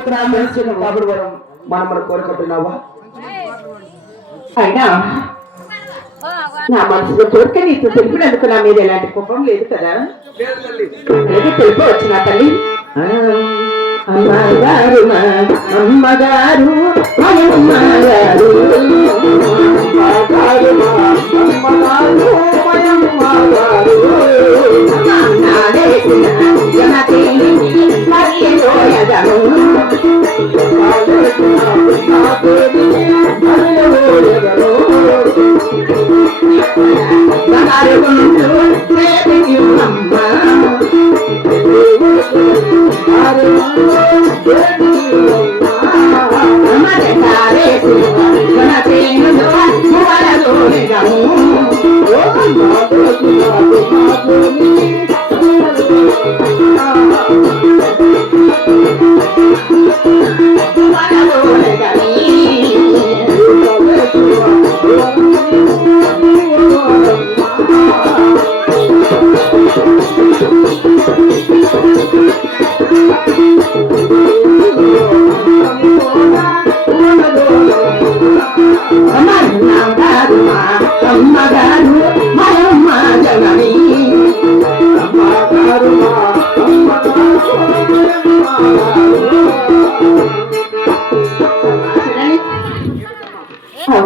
కాబట్టి మనం మన కోరుకుంటున్నావా అయినా నా మనసులో కోరిక నీకు తెలిపినందుకు నా మీద ఎలాంటి కోపం లేదు కదా తెలిపి వచ్చిన తల్లి అమ్మగారు అమ్మగారు అమ్మగారు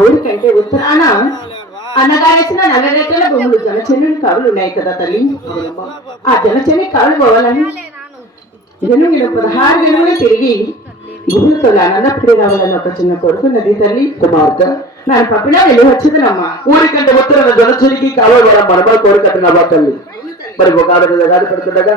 ఊరికంటే ఉత్తరాన అన్నగారేసిన నల్లరెక్కల భూములు జనచని కావులు ఉన్నాయి కదా తల్లి ఆ జనచని కావులు పోవాలని నేను 16 గనులు తిరిగి భూములతో ఆనందపడి రావాలని ఒక చిన్న కోరుకున్నది తల్లి కుమార్తె నన్ను పప్పినా వెళ్ళి వచ్చేదనమ్మా ఊరికంటే ఉత్తరాన జనచనికి కావాలి మనమా కోరుకుంటున్నావా తల్లి మరి ఒక ఆడపిల్ల గాడి పెడుతుండగా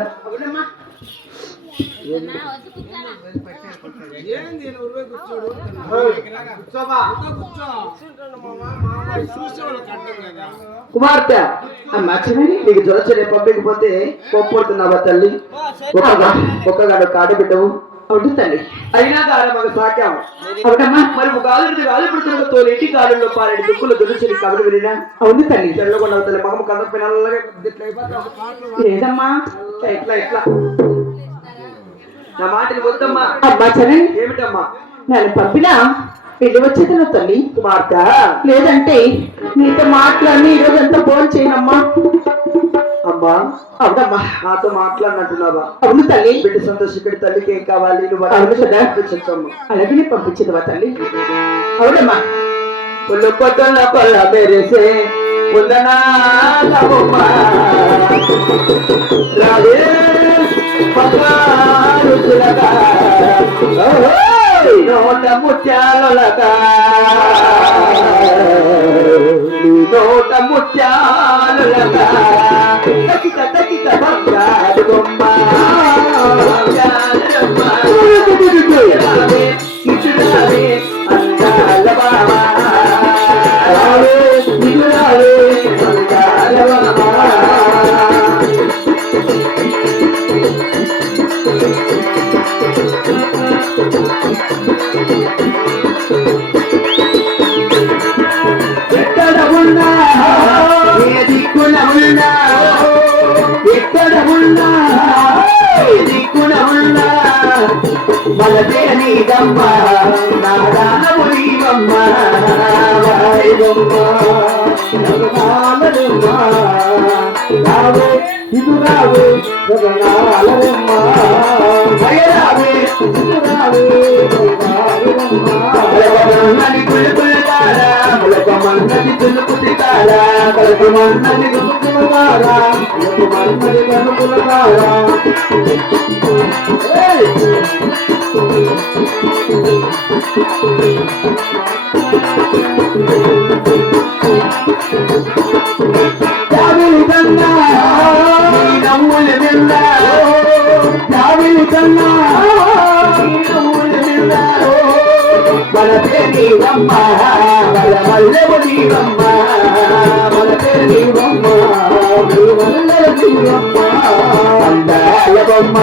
కుమార్తె అమ్మా చిన్నది నీకు జొరచని పంపించకపోతే కోప్పడుతున్నావా తల్లి ఒక్కగాడు కాడి బిడ్డవు అవును తల్లి అయినా కాదు మాకు సాక్యాము అవునమ్మా మరి ఒక గాలి పెడుతున్న తోలేటి గాలుల్లో పారేడు దుక్కులు దొరిచి కబడి విరినా అవును తల్లి తెల్లగొండ తల్లి మగం కథ పిల్లలగా లేదమ్మా ఇట్లా ఇట్లా నా మాటలు వద్దమ్మా అమ్మా చరణ్ ఏమిటమ్మా నన్ను పంపినా వెళ్ళి వచ్చేదను తల్లి కుమార్తె లేదంటే నీతో మాట్లాడి ఈరోజంతా ఫోన్ చేయనమ్మా అమ్మా అవునమ్మా నాతో మాట్లాడినట్టున్నావా అవును తల్లి బిడ్డ సంతోషికుడి తల్లికి ఏం కావాలి నువ్వు అవును కదా పంపించమ్మా అలాగే పంపించదువా తల్లి అవునమ్మా కొల్లు కొట్టల కొల్ల మెరిసే ఉందనా రావే పద్మారుచులగా నోట ముత్యాలగా నోట ముత్యాలగా తకిత తకిత బంగారు బొమ్మ ఇటురావే అందాల బావా ఇటురావే అందాల బావా ఎక్కడ ఉన్నా ఏది కుల ఉన్నా ఎక్కడ ఉన్నా ఏది కుల ఉన్నా మనదే నీదమ్మ నారాయణమ్మ రావే ఇది రావే జగనాలమ్మ భయరావే ఇది రావే మన్నది కులుకులతారా మన్నది తులుకుతారా మన్నది గులుకులతారా మన్నది కనుకులతారా జావిలి కన్నా నీ నవ్వులు విన్నా జావిలి కన్నా నీ నవ్వులు విన్నా మన పేరు అమ్మ మన మల్లెవు నీవమ్మ మన పేరు నీవమ్మ నీవమ్మ అందాల బొమ్మ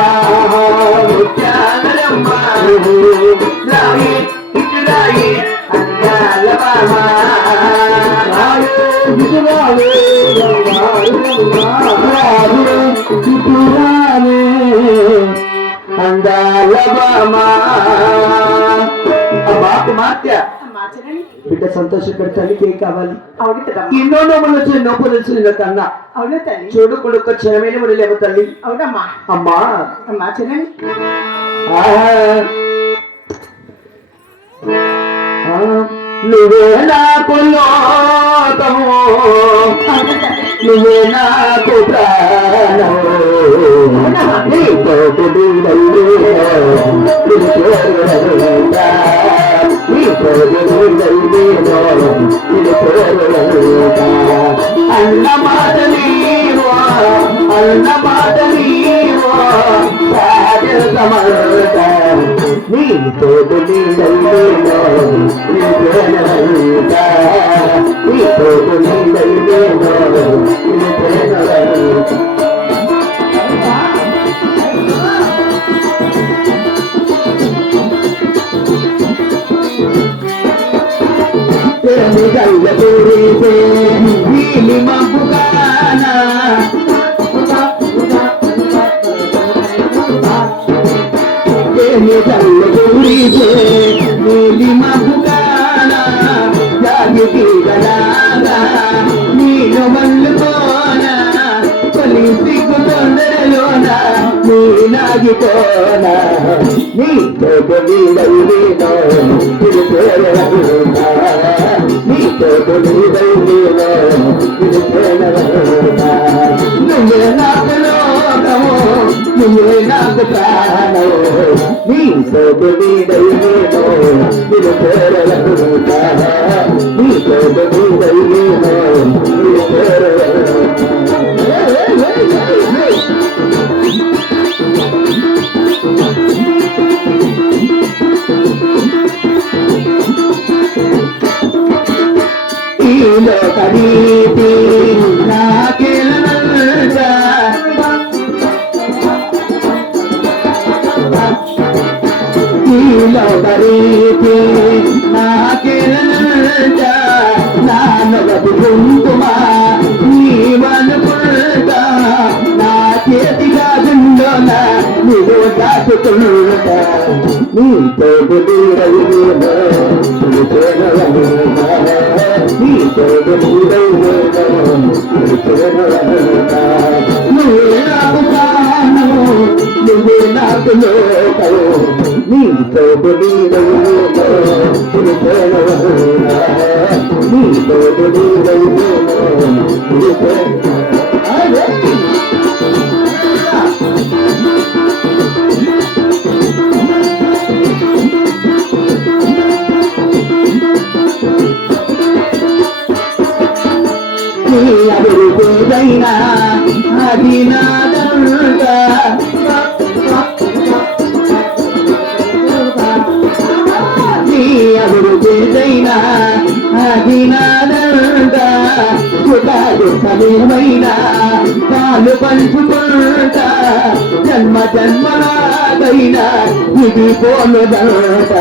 ముత్యాలమ్మ రాయి ఇటు రాయి అందాల బామ ఇటు రావే ఇటు రావే అందాల బామ కుమార్తె అమ్మా చెల్లని బిడ్డ సంతోషపడి తల్లికి ఏం కావాలి అవును కదమ్మా ఎన్నో నోములు వచ్చి ఎన్నో పొదలు నిన్న కన్నా అవును తల్లి చూడు కొడుకు క్షణమైన మరి లేవు తల్లి అవునమ్మా అమ్మా అమ్మా చెల్లని నువ్వే నాకు లోకము అవును తల్లి నువ్వే నాకు ప్రాణము నీతో అన్న మాట నీవో అన్న మాట నీవో సమర్థ నీతో నీలో మల్లుకోన కొలిసి తొందరలోన నీలాగిపోన నీతో నీతో నువ్వే నాకు లోకము నువ్వే నాకు ప్రాణము నీతో నీతో కరీతి నాకెలనంట నీలో కరీతి నాకెలనంట నానవది కుంకుమా నీవనుకుంటా నా చేతి కాదుండోన నీవు దాచుకుంటా నీతో నువ్వే నాకు ప్రాణము నువ్వే నాకు లోకము నీతో అభివృద్ధైనా అది నాదంట నీ అభివృద్ధైనా అది నాదంట సుఖమేమైనా పాలు పంచుకుంటా జన్మ జన్మలాగైనా ఇది పోనుదంట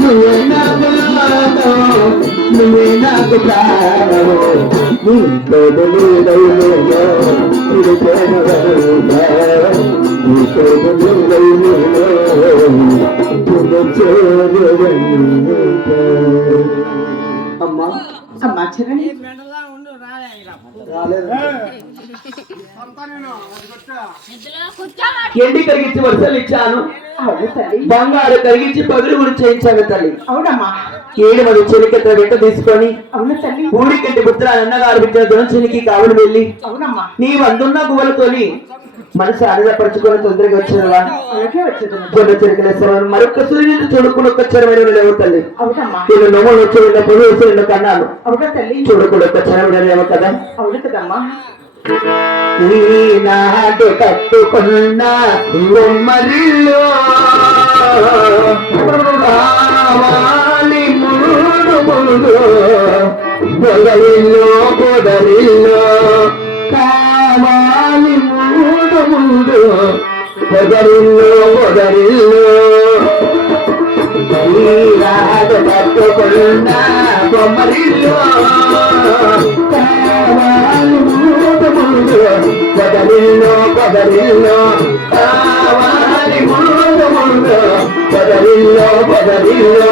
నువ్వే నాకు లోకం నువ్వే నాకు ప్రాణము నీతో అమ్మా అమ్మా చెల్లని ఎండి కరిగించి వరుసలు ఇచ్చాను అవును తల్లి బంగారు కరిగించి పగులు కూడా చేయించాను తల్లి అవునమ్మా 7 మంది చెలికెత్త వెంట తీసుకొని అవును తల్లి ఊరికంటి పుత్ర అన్నగారు పెట్టిన దొంచనికి కావులు వెళ్ళి అవునమ్మా నీ వందున్న గువ్వలతోని మనసు ఆనందపరచుకొని తొందరగా వచ్చినవా అలాగే వచ్చేదమ్మా జొన్న చెరుకులేశ్వరం మరొక సూర్యుని చూడుకుని ఒక్క చరమైన లేవు తల్లి అవునమ్మా నేను నొమ్మలు వచ్చి పొడి వేసి రెండు కన్నాను అవునా తల్లి చూడకుండా ఒక్క చరమైన లేవు కదా అవును కదమ్మా ఈనాడు కట్టుకున్న బొమ్మరిల్లు కావాలి మూడు మూడు పొదరిల్లు పొదరిల్లు కావాలి మూడు మూడు పొదరిల్లు పొదరిల్లు ఈనాడు కట్టుకున్న బొమ్మరిల్లు కావాలి పొదరిల్లో పొదరిల్లో కావాలి ముందు ముందు పొదరిల్లో పొదరిల్లో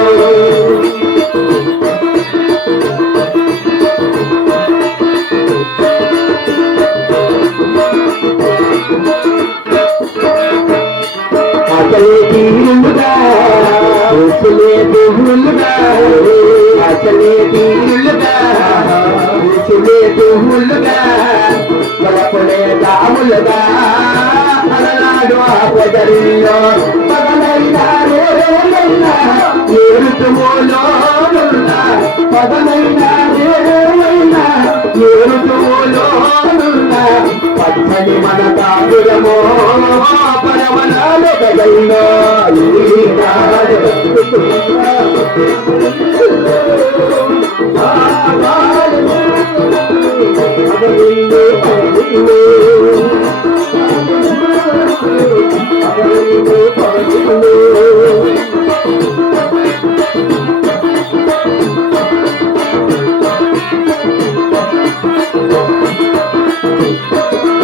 అసలే తీరులుగా ఉసులే పువ్వులుగా అసలే తీరులుగా ఉసులే పువ్వులుగా పలపులే దాములుగా అలనాడు ఆ పొదరిల్లో పదనైనా ఏరుతుమోలోనున్నా పదనైనా ఏరుతుమోలోనున్నా పచ్చని మన కాపురమో పరమనాలు గదల్లో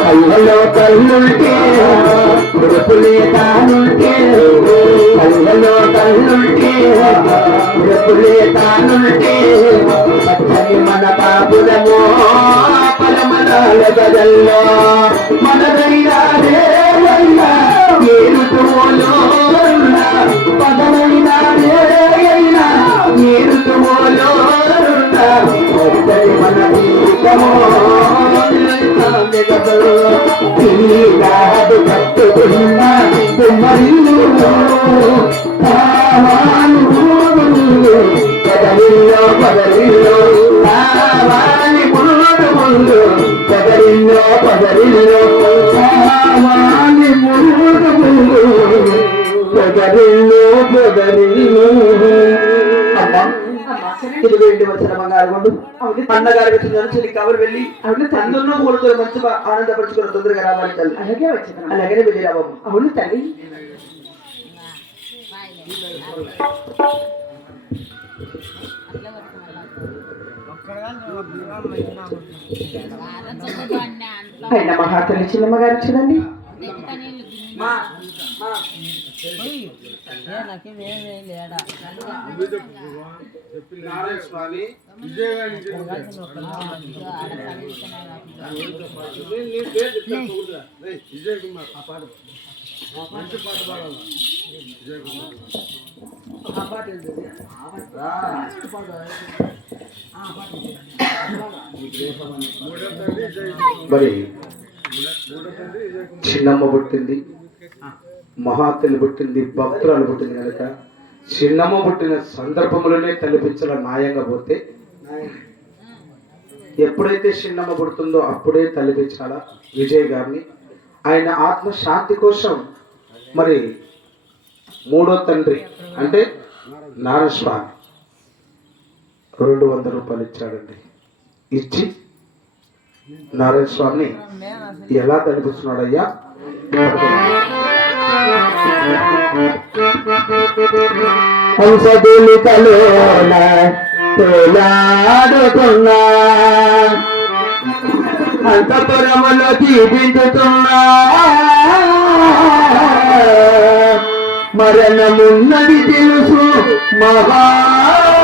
కళ్ళలో కళ్ళుంటే ఉడుపులే తానుంటే కళ్ళలో కళ్ళుంటే ఉడుపులే తానుంటే పచ్చని మన కాపురమో పరమనాల గదల్లో మనదైనా ఏరుతుమోలో పదమైనా ఏరుతుమోలో మన జీవితమో తీరాదు కట్టుకున్న కుమ్మరిల్లు పదరిల్లో పదరిల్లో కావాలి ముందు ముందు పదరిల్లో పదరిల్లో కావాలి ముందు ముందు పదరిల్లో పదరిల్లో ఇది వెళ్ళి వచ్చిన బంగారు గుండు అన్నగారు వచ్చిన చెల్లి కవర్ వెళ్ళి అందరిలో మూడుతో మంచి ఆనందపరుచుకుని తొందరగా రావాలి తల్లి అలాగే వచ్చిన అలాగే వెళ్ళి రాబాబు అవును తల్లి అయినా మహాతల్లి చిన్నమ్మగారు చూడండి నారాయణ స్వామి విజయ్ కుమార్ ఆ పాట మంచి పాట పాడాలి విజయ్ కుమార్ మరి చిన్నమ్మ పుట్టింది, మహాతల్లి పుట్టింది, భక్తురాలు పుట్టింది కనుక చిన్నమ్మ పుట్టిన సందర్భంలోనే తలపించల న్యాయంగా పోతే ఎప్పుడైతే చిన్నమ్మ పుడుతుందో అప్పుడే తలపించాల విజయ్ గారిని. ఆయన ఆత్మశాంతి కోసం మరి మూడో తండ్రి అంటే నారాయణ స్వామి 200 రూపాయలు ఇచ్చాడండి. ఇచ్చి నారాయణ స్వామిని ఎలా తలపిస్తున్నాడయ్యా? హంసదులికలోన తేలాడుతున్నా అంతపురములో దీపించుతున్నా మరణమున్నది తెలుసు మహావీరులకైనా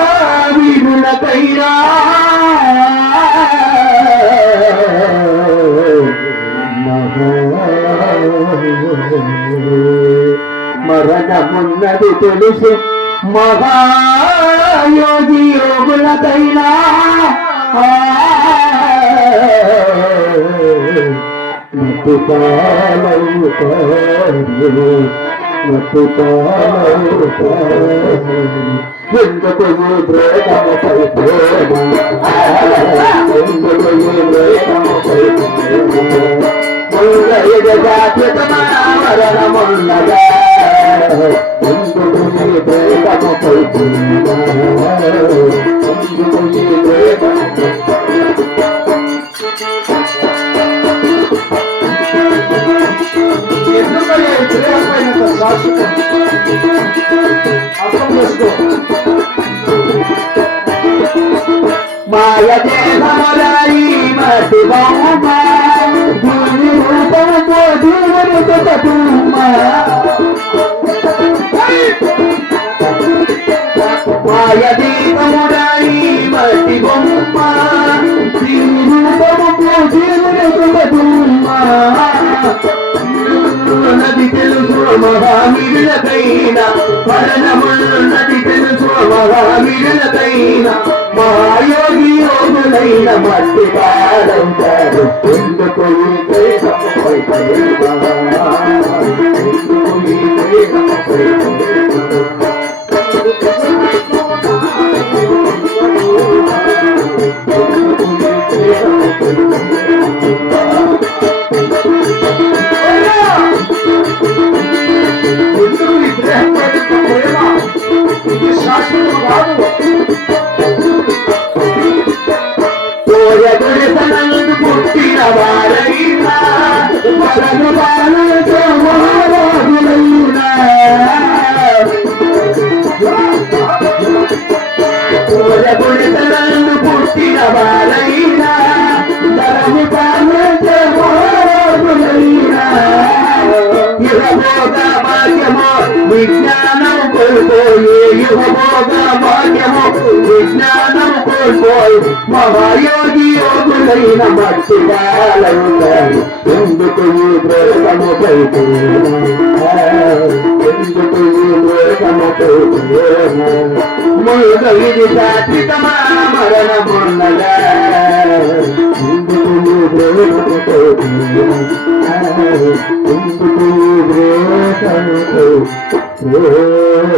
మరణమున్నది తెలుసు మహాయోగి యోగులకైనా ఎందుకు ఈ ప్రేమపై ప్రేమ, ఎందుకు ఈ ప్రేమపై మరణమున్నదా, ఎందుకు ఈ ప్రేమపై ప్రేమ, ఎందుకు ఈ ప్రేమ మాయ సముదాయి మతి బొమ్మ దీని రూపంతో దేవుని కుటుంబ మాయ దీపముడాయి మతి బొమ్మ దీని రూపంతో దేవుని కుటుంబ నది తెలుసు మహావీరులకైన మరణమున్నది తెలుసు మహావీరులకైన మహాయోగి యోగులైన మట్టి పాడంటారు ఎందుకు ఈ దేశముపై ప్రేమ? ఎందుకు ఈ దేశముపై పుట్టిన వారైనా వరను బాలతో మహారాజులైనా గుడితలను పుట్టిన వారైనా వరను బాలతో మహారాజులైనా యుగభోగ భాగ్యమో విజ్ఞానం కోల్పోయి యుగభోగ భాగ్యమో విజ్ఞానం కోల్పోయి మహాయోగి యోగులైన మట్టి బాలవుతారు ఎందుకు ఈ ప్రేమపై ఎందుకు ఈ ప్రేమపై మురుగైది శాశ్వతమా మరణమున్నదా ఎందుకు ఈ ప్రేమపై ఎందుకు ఈ ప్రేమపై ప్రేమ